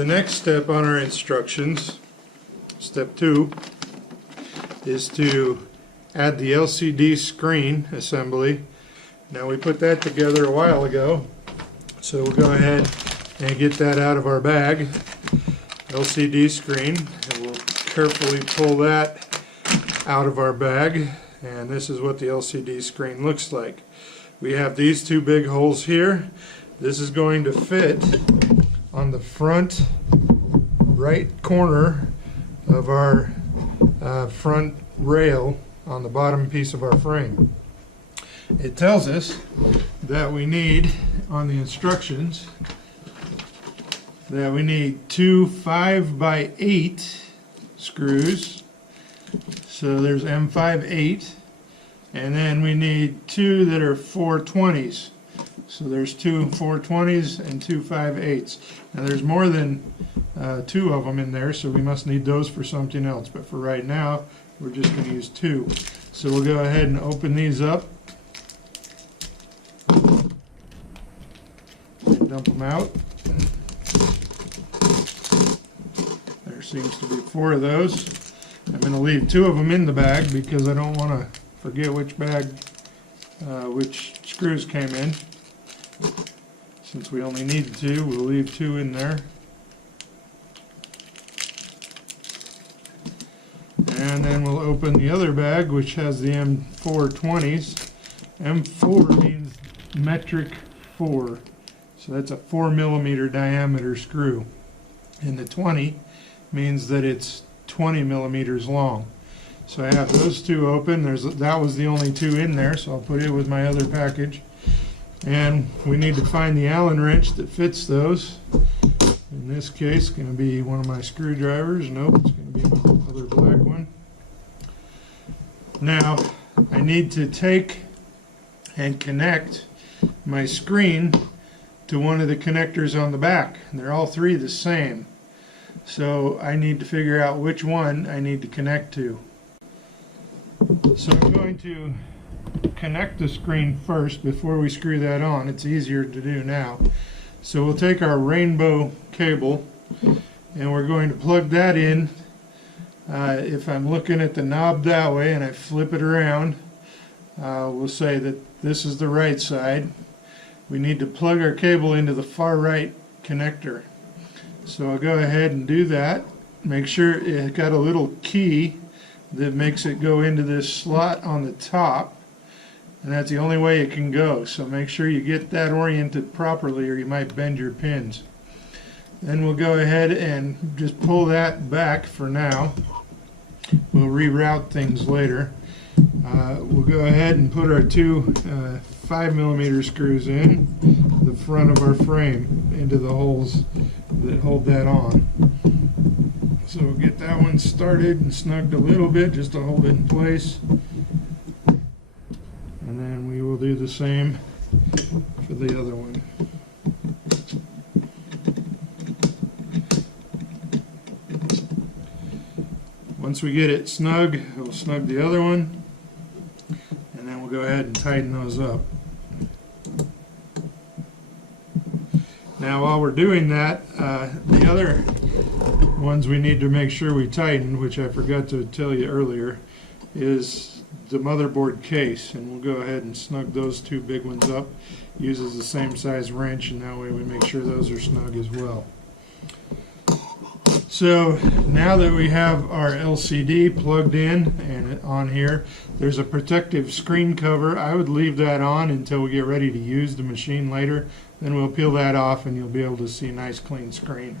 The next step on our instructions, step 2, is to add the LCD screen assembly. Now we put that together a while ago, so we'll go ahead and get that out of our bag. LCD screen, and we'll carefully pull that out of our bag, and this is what the LCD screen looks like. We have these two big holes here. This is going to fit on the front right corner of our front rail on the bottom piece of our frame. It tells us that we need, on the instructions, that we need two 5x8 screws. So there's M5-8, and then we need two that are 420s. So there's two 420s and two 5/8s. Now there's more than two of them in there, so we must need those for something else. But for right now, we're just going to use two. So we'll go ahead and open these up and dump them out. There seems to be 4 of those. I'm going to leave 2 of them in the bag because I don't want to forget which bag, which screws came in. Since we only need 2, we'll leave 2 in there. And then we'll open the other bag, which has the M420s. M4 means metric 4. So that's a 4mm diameter screw. And the 20 means that it's 20 millimeters long. So I have those 2 open. That was the only 2 in there, so I'll put it with my other package. And we need to find the Allen wrench that fits those. In this case, it's going to be one of my screwdrivers. Nope, it's going to be my other black one. Now, I need to take and connect my screen to one of the connectors on the back. And they're all 3 the same. So I need to figure out which one I need to connect to. So I'm going to connect the screen first before we screw that on. It's easier to do now. So we'll take our rainbow cable and we're going to plug that in. If I'm looking at the knob that way and I flip it around, we'll say that this is the right side. We need to plug our cable into the far right connector. So I'll go ahead and do that. Make sure it's got a little key that makes it go into this slot on the top. And that's the only way it can go. So make sure you get that oriented properly or you might bend your pins. Then we'll go ahead and just pull that back for now. We'll reroute things later. We'll go ahead and put our 2 5mm screws in the front of our frame into the holes that hold that on. So we'll get that one started and snugged a little bit just to hold it in place. And then we will do the same for the other one. Once we get it snug, we'll snug the other one, and then we'll go ahead and tighten those up. Now while we're doing that, the other ones we need to make sure we tighten, which I forgot to tell you earlier, is the motherboard case, and we'll go ahead and snug those 2 big ones up. Uses the same size wrench, and that way we make sure those are snug as well. So now that we have our LCD plugged in and on here, there's a protective screen cover. I would leave that on until we get ready to use the machine later. Then we'll peel that off and you'll be able to see a nice clean screen.